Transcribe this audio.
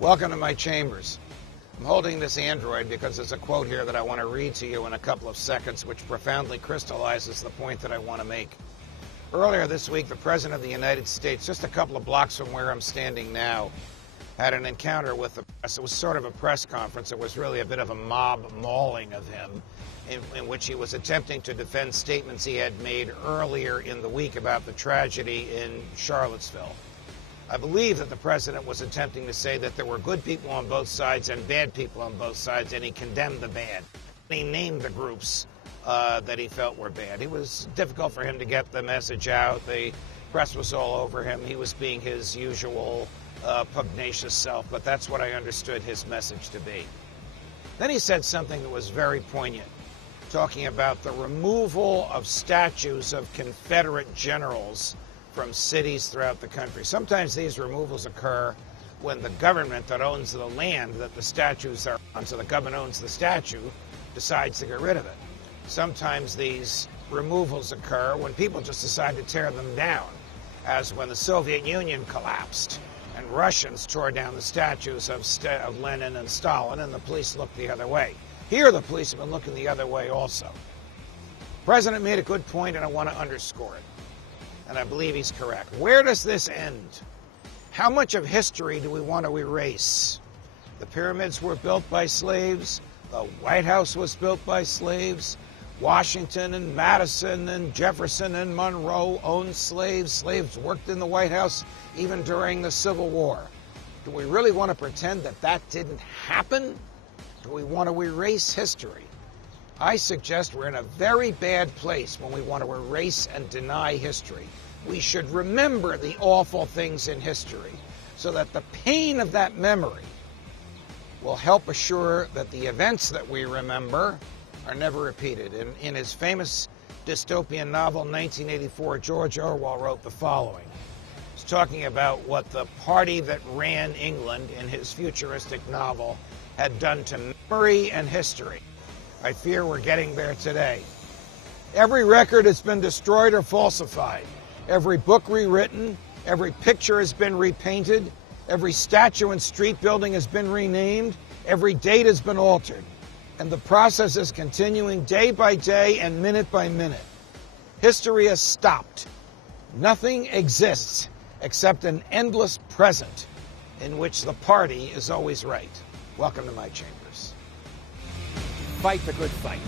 Welcome to my chambers. I'm holding this Android because there's a quote here that I want to read to you in a couple of seconds, which profoundly crystallizes the point that I want to make. Earlier this week, the President of the United States, just a couple of blocks from where I'm standing now, had an encounter with the press. It was sort of a press conference. It was really a bit of a mob mauling of him, in which he was attempting to defend statements he had made earlier in the week about the tragedy in Charlottesville. I believe that the president was attempting to say that there were good people on both sides and bad people on both sides, and he condemned the bad. He named the groups that he felt were bad. It was difficult for him to get the message out. The press was all over him. He was being his usual pugnacious self, but that's what I understood his message to be. Then he said something that was very poignant, talking about the removal of statues of Confederate generals from cities throughout the country. Sometimes these removals occur when the government that owns the land that the statues are on, so the government owns the statue, decides to get rid of it. Sometimes these removals occur when people just decide to tear them down, as when the Soviet Union collapsed and Russians tore down the statues of Lenin and Stalin, and the police looked the other way. Here the police have been looking the other way also. The president made a good point, and I want to underscore it. And I believe he's correct. Where does this end? How much of history do we want to erase? The pyramids were built by slaves. The White House was built by slaves. Washington and Madison and Jefferson and Monroe owned slaves. Slaves worked in the White House even during the Civil War. Do we really want to pretend that that didn't happen? Do we want to erase history? I suggest we're in a very bad place when we want to erase and deny history. We should remember the awful things in history so that the pain of that memory will help assure that the events that we remember are never repeated. In his famous dystopian novel, 1984, George Orwell wrote the following. He's talking about what the party that ran England in his futuristic novel had done to memory and history. I fear we're getting there today. Every record has been destroyed or falsified. Every book rewritten. Every picture has been repainted. Every statue and street building has been renamed. Every date has been altered. And the process is continuing day by day and minute by minute. History has stopped. Nothing exists except an endless present in which the party is always right. Welcome to my chambers. Fight the good fight.